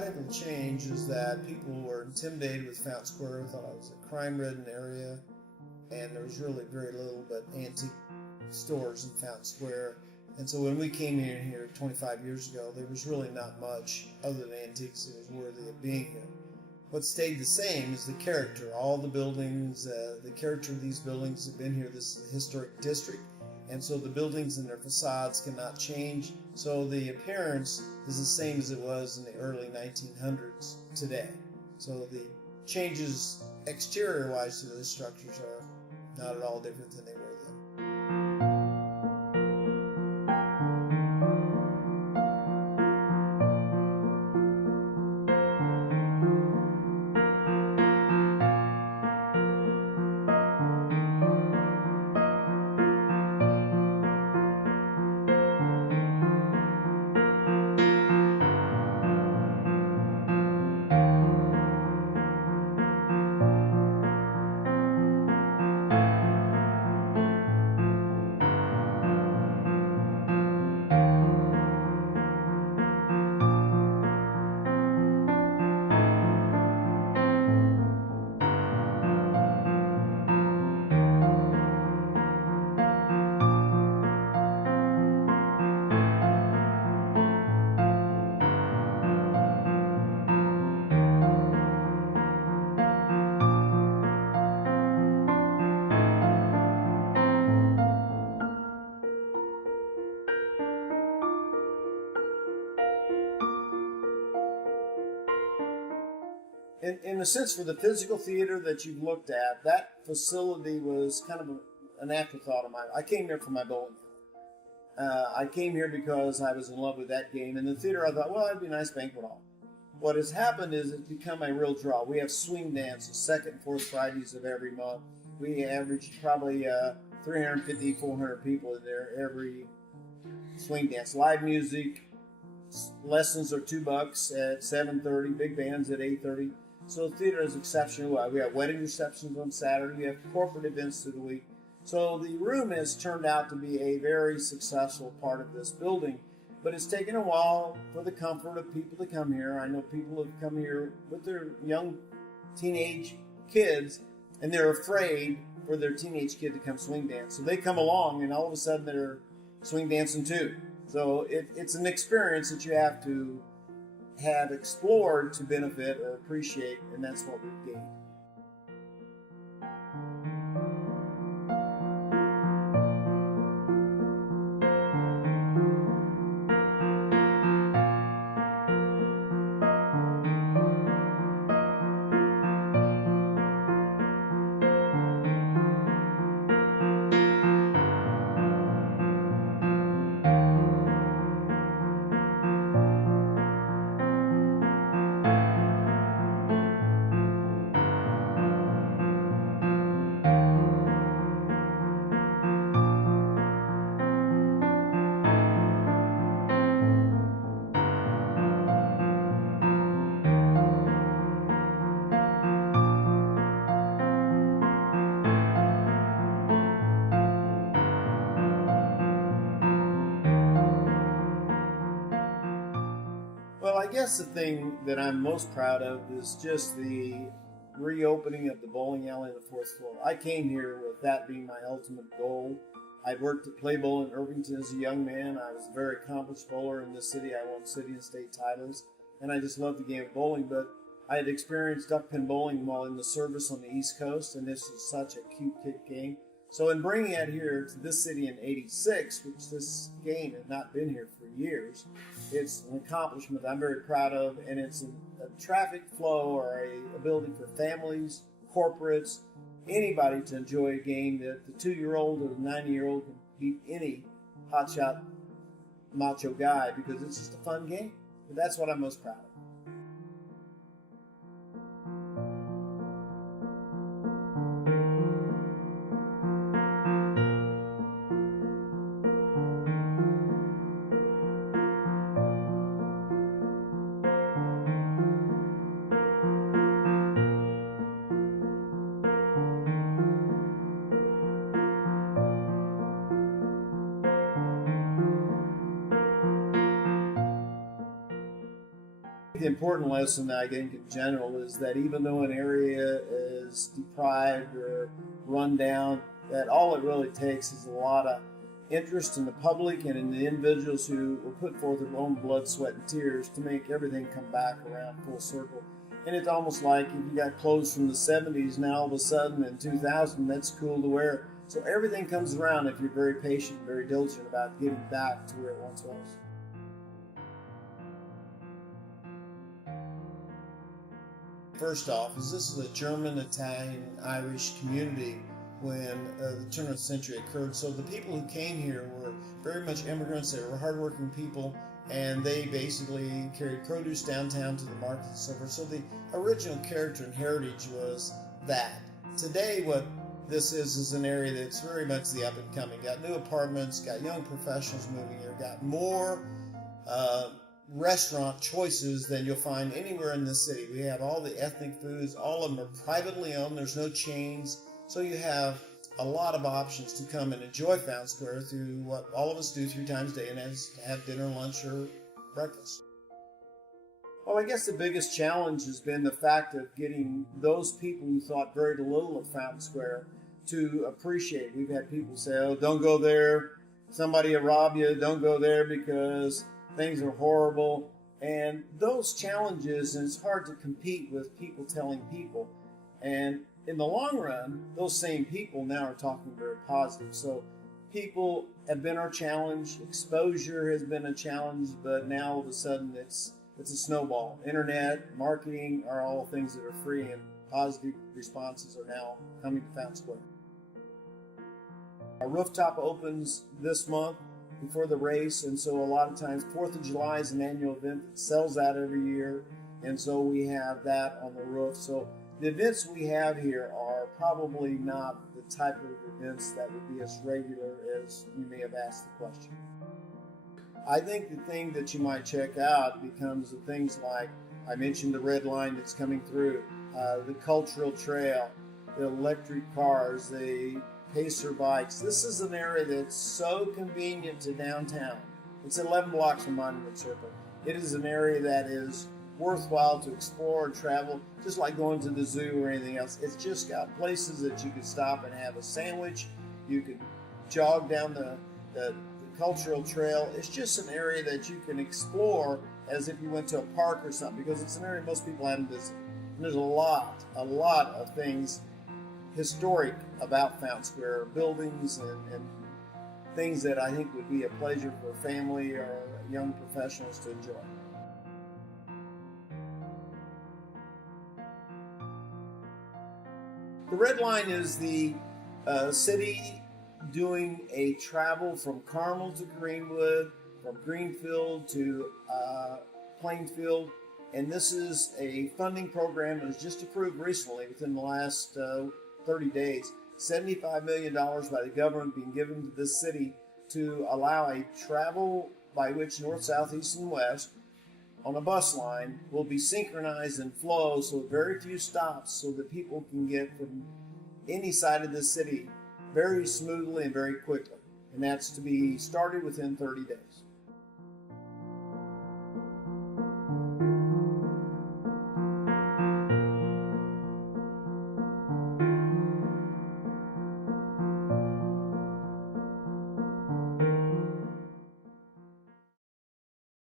radical change is that people were intimidated with Fountain Square, thought it was a crime-ridden area, and there was really very little but antique stores in Fountain Square. And so when we came in here 25 years ago, there was really not much other than antiques that was worthy of being here. What stayed the same is the character. All the buildings, the character of these buildings have been here. This is a historic district, and so the buildings and their facades cannot change. So the appearance is the same as it was in the early 1900s today. So the changes exterior-wise to the structures are not at all different than they were then. In a sense, for the physical theater that you've looked at, that facility was kind of an afterthought of mine. I came here for my bowling. I came here because I was in love with that game. And the theater, I thought, well, that'd be a nice banquet hall. What has happened is it's become a real draw. We have swing dances, second and fourth Fridays of every month. We average probably 350, 400 people in there every swing dance. Live music, lessons are $2 at 7:30, big bands at 8:30. So the theater is exceptional. We have wedding receptions on Saturday. We have corporate events through the week. So the room has turned out to be a very successful part of this building. But it's taken a while for the comfort of people to come here. I know people have come here with their young teenage kids, and they're afraid for their teenage kid to come swing dance. So they come along, and all of a sudden they're swing dancing too. So it's an experience that you have to have explored to benefit or appreciate, and that's what we've gained. Well, I guess the thing that I'm most proud of is just the reopening of the bowling alley on the fourth floor. I came here with that being my ultimate goal. I'd worked at Play Bowl in Irvington as a young man. I was a very accomplished bowler in this city. I won city and state titles, and I just loved the game of bowling. But I had experienced duck pin bowling while in the service on the East Coast, and this is such a cute kid game. So in bringing it here to this city in '86, which this game had not been here for years, it's an accomplishment I'm very proud of, and it's a traffic flow or a ability for families, corporates, anybody to enjoy a game that the 2-year-old or the 90-year-old can beat any hotshot macho guy because it's just a fun game. But that's what I'm most proud of. the important lesson that I think in general is that even though an area is deprived or run down, that all it really takes is a lot of interest in the public and in the individuals who will put forth their own blood, sweat, and tears to make everything come back around full circle. And it's almost like if you got clothes from the 70s, now all of a sudden in 2000, that's cool to wear. So everything comes around if you're very patient, very diligent about getting back to where it once was. First off, this is a German, Italian, Irish community when the turn of the century occurred. So the people who came here were very much immigrants. They were hardworking people, and they basically carried produce downtown to the market and so forth. So the original character and heritage was that. Today, what this is an area that's very much the up and coming. Got new apartments, got young professionals moving here, got more restaurant choices than you'll find anywhere in this city. We have all the ethnic foods. All of them are privately owned. There's no chains. So you have a lot of options to come and enjoy Fountain Square through what all of us do 3 times a day, and that's have dinner, lunch, or breakfast. Well, I guess the biggest challenge has been the fact of getting those people who thought very little of Fountain Square to appreciate. We've had people say, oh, don't go there, somebody will rob you, don't go there because things are horrible. And those challenges, and it's hard to compete with people telling people. And in the long run, those same people now are talking very positive. So people have been our challenge. Exposure has been a challenge, but now all of a sudden it's a snowball. Internet, marketing are all things that are free, and positive responses are now coming to Fountain Square. Our rooftop opens this month before the race, and so a lot of times 4th of July is an annual event that sells out every year, and so we have that on the roof. So the events we have here are probably not the type of events that would be as regular as you may have asked the question. I think the thing that you might check out becomes the things like, I mentioned the red line that's coming through, the cultural trail, the electric cars, the Pacer bikes. This is an area that's so convenient to downtown. It's 11 blocks from Monument Circle. It is an area that is worthwhile to explore and travel, just like going to the zoo or anything else. It's just got places that you could stop and have a sandwich. You could jog down the cultural trail. It's just an area that you can explore as if you went to a park or something, because it's an area most people haven't visited. And there's a lot of things historic about Fountain Square, buildings and things that I think would be a pleasure for a family or young professionals to enjoy. The red line is the city doing a travel from Carmel to Greenwood, from Greenfield to Plainfield, and this is a funding program that was just approved recently within the last 30 days. $75 million by the government being given to this city to allow a travel by which north, south, east, and west on a bus line will be synchronized and flow, so very few stops, so that people can get from any side of the city very smoothly and very quickly. And that's to be started within 30 days.